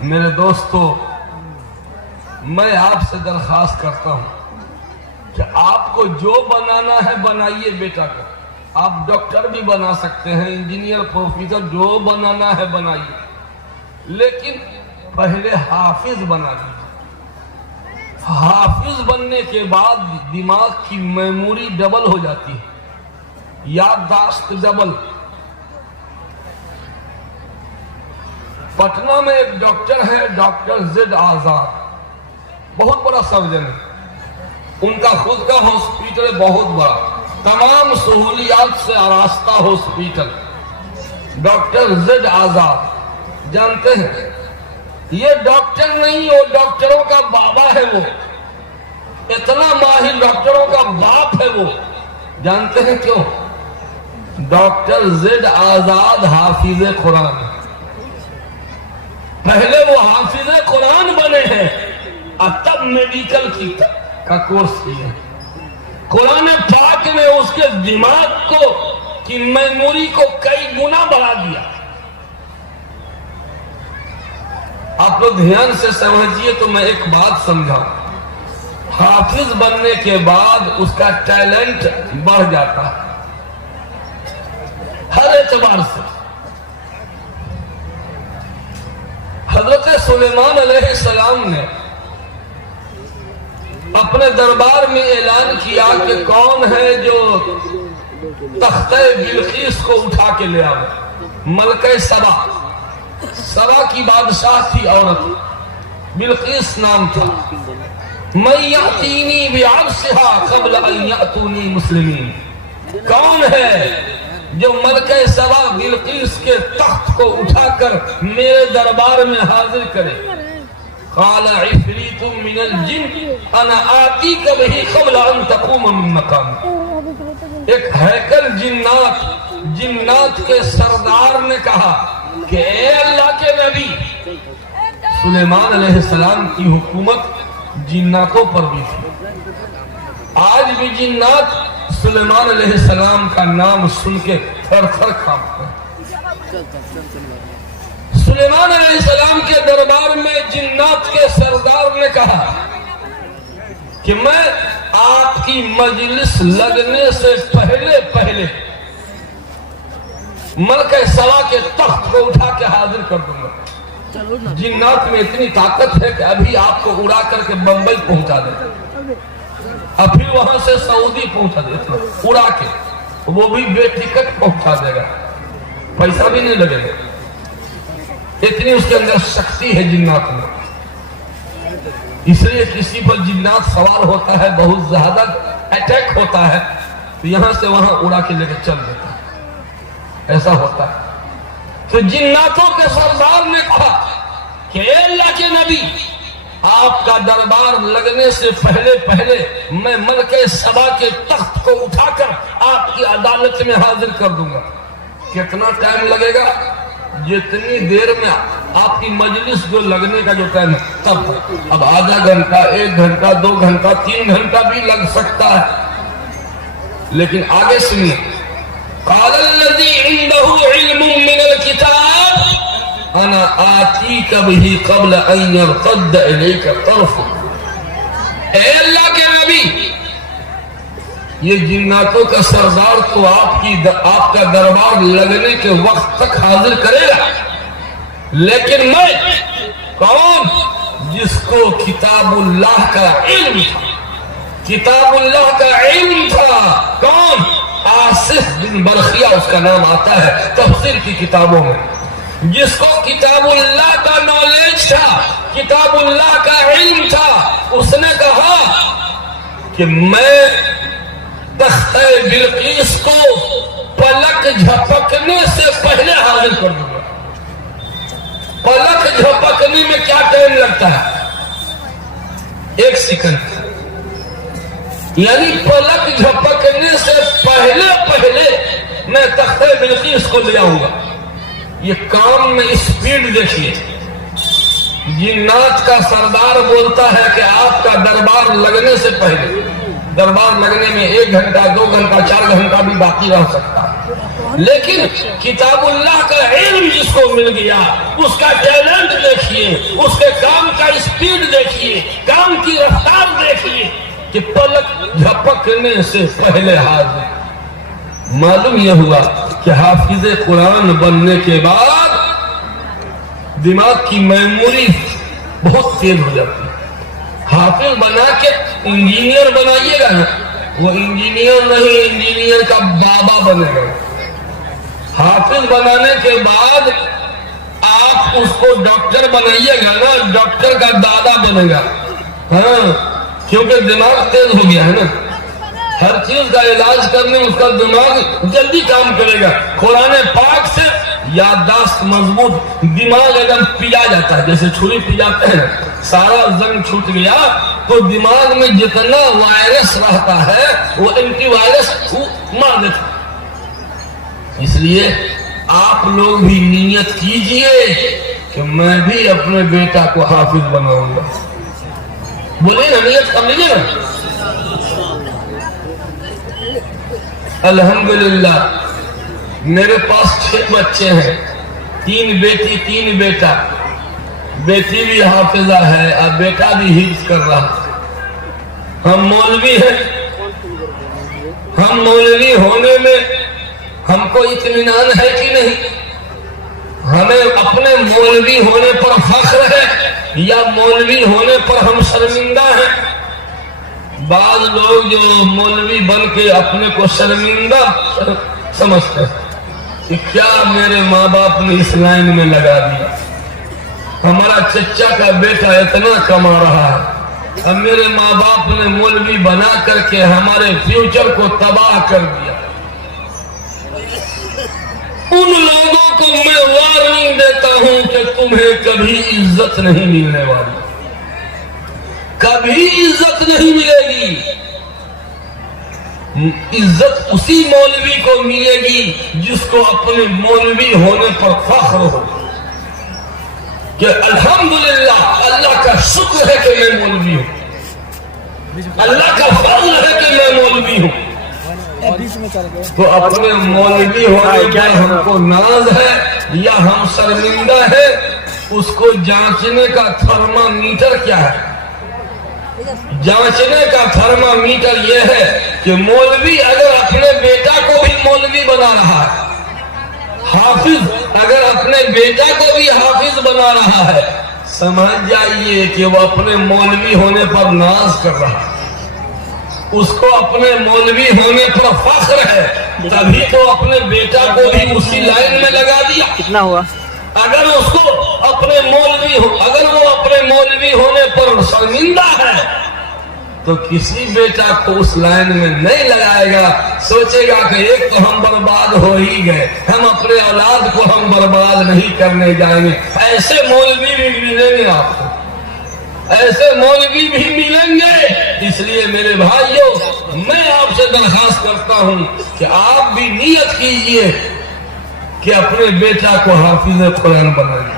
میرے دوستو، میں آپ سے درخواست کرتا ہوں کہ آپ کو جو بنانا ہے بنائیے بیٹا کا. آپ ڈاکٹر بھی بنا سکتے ہیں، انجینئر، پروفیسر، جو بنانا ہے بنائیے، لیکن پہلے حافظ بنا دیجیے. حافظ بننے کے بعد دماغ کی میموری ڈبل ہو جاتی ہے، یادداشت ڈبل. پٹنہ میں ایک ڈاکٹر ہے، ڈاکٹر زید آزاد، بہت بڑا سرجن ہے. ان کا خود کا ہاسپٹل ہے، بہت بڑا، تمام سہولیات سے آراستہ ہاسپٹل. ڈاکٹر زید آزاد جانتے ہیں، یہ ڈاکٹر نہیں، وہ ڈاکٹروں کا بابا ہے. وہ اتنا ماہر ڈاکٹروں کا باپ ہے. وہ جانتے ہیں کیوں؟ ڈاکٹر زید آزاد حافظ قرآن. پہلے وہ حافظ قرآن بنے ہیں اور تب میڈیکل کا کورس کیا. قرآن پاک نے اس کے دماغ کو کی میموری کو کئی گنا بڑھا دیا. آپ لوگ دھیان سے سمجھیے تو میں ایک بات سمجھاؤں. حافظ بننے کے بعد اس کا ٹیلنٹ بڑھ جاتا ہے ہر اعتبار سے. حضرت سلیمان علیہ السلام نے اپنے دربار میں اعلان کیا کہ کون ہے جو تختہ بلقیس کو اٹھا کے لے آئے. ملکہ سبا، سبا کی بادشاہ تھی عورت، بلقیس نام تھا. من یأتینی بعرشہا قبل ان یأتونی مسلمین. کون ہے جو ملکہ سبا بلقیس کے تخت کو اٹھا کر میرے دربار میں حاضر کرے؟ قال عفریت من الجن انا آتیک بہ قبل ان تقوم من مقام. ایک ہیکل جنات کے سردار نے کہا کہ اے اللہ کے نبی، سلیمان علیہ السلام کی حکومت جناتوں پر بھی تھی. آج بھی جنات سلیمان علیہ السلام کا نام سن کے تھر تھر کانپتے ہیں. سلیمان علیہ السلام کے دربار میں جنات کے سردار نے کہا کہ میں آپ کی مجلس لگنے سے پہلے ملکہ سبا کے تخت کو اٹھا کے حاضر کر دوں گا. جنات میں اتنی طاقت ہے کہ ابھی آپ کو اڑا کر کے بمبئی پہنچا دے، اور پھر وہاں سے سعودی پہنچا دے، اڑا کے، وہ بھی بے ٹکٹ پہنچا دے گا، پیسہ بھی نہیں لگے گا. اتنی اس کے اندر شکتی ہے جنات میں. اس لیے کسی پر جنات سوار ہوتا ہے، بہت زیادہ اٹیک ہوتا ہے تو یہاں سے وہاں اڑا کے لے کے چل دیتا ہے. ایسا ہوتا ہے. تو جناتوں کے سردار نے کہا کہ اے اللہ کے نبی، آپ کا دربار لگنے سے پہلے میں ملکہ سبا کے تخت کو اٹھا کر آپ کی عدالت میں حاضر کر دوں گا. کتنا ٹائم لگے گا؟ جتنی دیر میں آپ کی مجلس جو لگنے کا جو ٹائم ہے تب. اب آدھا گھنٹہ، 1 گھنٹہ، 2 گھنٹہ، 3 گھنٹہ بھی لگ سکتا ہے. لیکن آگے سنیے. قال الذی عنده علم من الكتاب انا آتیک بہ قبل ان یرتد الیک طرفک. اے اللہ کے نبی، یہ جناتوں کا سردار تو آپ کا دربار لگنے کے وقت تک حاضر کرے گا، لیکن میں کون؟ جس کو کتاب اللہ کا علم تھا. کتاب اللہ کا علم تھا. کون؟ آصف بن برخیہ اس کا نام آتا ہے تفسیر کی کتابوں میں. جس کو کتاب اللہ کا نالج تھا، کتاب اللہ کا علم تھا، اس نے کہا کہ میں تختہ بلقیس کو پلک جھپکنے سے پہلے حاضر کر دوں گا. پلک جھپکنے میں کیا ٹائم لگتا ہے؟ 1 سیکنڈ. یعنی پلک جھپکنے سے پہلے میں تختہ بلقیس کو لے آؤں گا. یہ کام میں اسپیڈ دیکھیے. جنات کا سردار بولتا ہے کہ آپ کا دربار لگنے سے پہلے، دربار لگنے میں 1 گھنٹہ، 2 گھنٹہ، 4 گھنٹہ بھی باقی رہ سکتا ہے. لیکن کتاب اللہ کا علم جس کو مل گیا، اس کا ٹیلنٹ دیکھیے، اس کے کام کا اسپیڈ دیکھیے، کام کی رفتار دیکھیے کہ پلک جھپکنے سے پہلے حاضر۔ معلوم یہ ہوا کہ حافظ قرآن بننے کے بعد دماغ کی میموری بہت تیز ہو جاتی ہے۔ حافظ بنا کے انجینئر بنائیے گا نا، وہ انجینئر نہیں، انجینئر کا بابا بنے گا۔ حافظ بنانے کے بعد آپ اس کو ڈاکٹر بنائیے گا نا، ڈاکٹر کا دادا بنے گا۔ ہاں، کیونکہ دماغ تیز ہو گیا ہے نا، ہر چیز کا علاج کرنے میں اس کا دماغ جلدی کام کرے گا۔ قرآن پاک سے یادداشت مضبوط، دماغ ایک دم پیا جاتا ہے، جیسے چھری پی جاتے ہیں، سارا زنگ چھوٹ گیا تو دماغ میں جتنا وائرس رہتا ہے وہ اینٹی وائرس مار دیتا ہے۔ اس لیے آپ لوگ بھی نیت کیجئے کہ میں بھی اپنے بیٹا کو حافظ بناؤں گا۔ بولیے نا، نیت کر لیجیے نا۔ الحمدللہ میرے پاس 6 بچے ہیں، 3 بیٹی 3 بیٹا۔ بیٹی بھی حافظہ ہے اور بیٹا بھی حفظ کر رہا۔ ہم مولوی ہیں، ہم مولوی ہونے میں ہم کو اطمینان ہے کہ نہیں؟ ہمیں اپنے مولوی ہونے پر فخر ہے یا مولوی ہونے پر ہم شرمندہ ہیں؟ بعض لوگ جو مولوی بن کے اپنے کو شرمندہ سمجھتے ہیں کہ کیا میرے ماں باپ نے اس لائن میں لگا دیا، ہمارا چچا کا بیٹا اتنا کما رہا ہے، اب میرے ماں باپ نے مولوی بنا کر کے ہمارے فیوچر کو تباہ کر دیا۔ ان لوگوں کو میں وارننگ دیتا ہوں کہ تمہیں کبھی عزت نہیں ملنے والی، کبھی عزت نہیں ملے گی۔ عزت اسی مولوی کو ملے گی جس کو اپنے مولوی ہونے پر فخر ہو کہ الحمدللہ اللہ کا شکر ہے کہ میں مولوی ہوں، اللہ کا فضل ہے کہ میں مولوی ہوں۔ تو اپنے مولوی ہونے پر ہم کو ناز ہے یا ہم شرمندہ ہے، اس کو جانچنے کا تھرمامیٹر کیا ہے؟ جانچنے کا تھرمامیٹر یہ ہے کہ مولوی اگر اپنے بیٹا کو بھی مولوی بنا رہا ہے، حافظ اگر اپنے بیٹا کو بھی حافظ بنا رہا ہے، سمجھ جائیے کہ وہ اپنے مولوی ہونے پر ناز کر رہا ہے، اس کو اپنے مولوی ہونے پر فخر ہے، تبھی تو اپنے بیٹا کو بھی اسی لائن میں لگا دیا۔ کتنا ہوا؟ اگر اس کو اپنے مولوی اگر وہ اپنے مولوی ہونے پر شرمندہ ہے تو کسی بیٹا کو اس لائن میں نہیں لگائے گا، سوچے گا کہ ایک تو ہم برباد ہو ہی گئے، ہم اپنے اولاد کو ہم برباد نہیں کرنے جائیں گے۔ ایسے مولوی بھی ملیں گے آپ کو، ایسے مولوی بھی ملیں گے۔ اس لیے میرے بھائیوں، میں آپ سے درخواست کرتا ہوں کہ آپ بھی نیت کیجئے کہ اپنے بیٹا کو حافظ قرآن بنائیں۔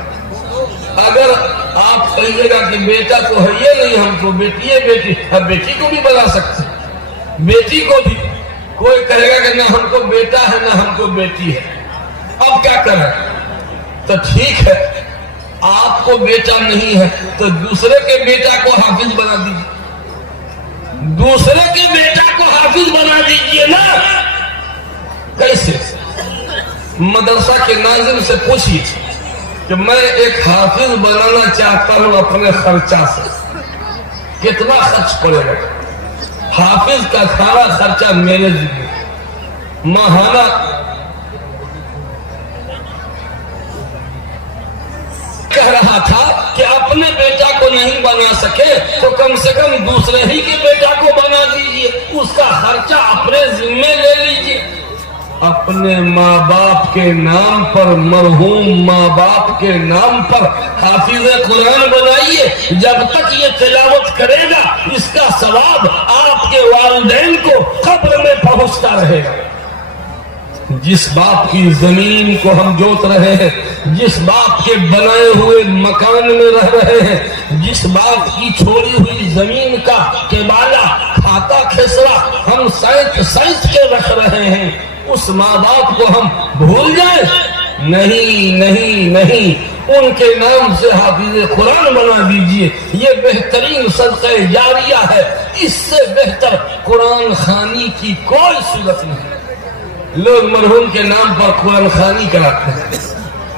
اگر آپ کہیے گا کہ بیٹا تو ہے یہ نہیں، ہم کو بیٹی ہے، بیٹی، اب بیٹی کو بھی بنا سکتے، بیٹی کو بھی کوئی کہے گا کہ نہ ہم کو بیٹا ہے نہ ہم کو بیٹی ہے، اب کیا کریں؟ تو ٹھیک ہے، آپ کو بیٹا نہیں ہے تو دوسرے کے بیٹا کو حافظ بنا دیجیے، دوسرے کے بیٹا کو حافظ بنا دیجیے نا۔ کیسے؟ مدرسہ کے ناظم سے پوچھیے کہ میں ایک حافظ بنانا چاہتا ہوں اپنے خرچہ سے، کتنا خرچ پڑے گا؟ حافظ کا سارا خرچہ میرے ذمہ، ماہانہ کہہ رہا تھا کہ اپنے بیٹا کو نہیں بنا سکے تو کم سے کم دوسرے ہی کے بیٹا کو بنا دیجئے، اس کا خرچہ اپنے ذمہ لے لیجئے۔ اپنے ماں باپ کے نام پر، مرحوم ماں باپ کے نام پر حافظ قرآن بنائیے، جب تک یہ تلاوت کرے گا اس کا ثواب آپ کے والدین کو قبر میں پہنچتا رہے گا۔ جس باپ کی زمین کو ہم جوت رہے ہیں، جس باپ کے بنائے ہوئے مکان میں رہ رہے ہیں، جس باپ کی چھوڑی ہوئی زمین کا کبالا کھا کھاتا کھسرا ہم سائنس کے رکھ رہے ہیں، اس ماں باپ کو ہم بھول جائیں؟ نہیں نہیں نہیں، ان کے نام سے حافظ قرآن بنا دیجئے، یہ بہترین صدقہ جاریہ ہے، اس سے بہتر قرآن خوانی کی کوئی صورت نہیں۔ لوگ مرحوم کے نام پر قرآن خوانی کراتے ہیں،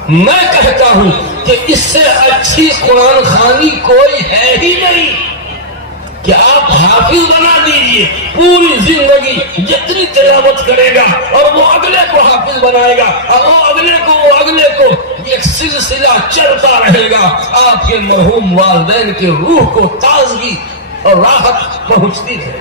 میں کہتا ہوں کہ اس سے اچھی قرآن خوانی کوئی ہے ہی نہیں کہ آپ حافظ بنا دیجئے، پوری زندگی جتنی تلاوت کرے گا اور وہ اگلے کو حافظ بنائے گا، اور وہ اگلے کو ایک سلسلہ چلتا رہے گا، آپ کے مرحوم والدین کے روح کو تازگی اور راحت پہنچتی ہے۔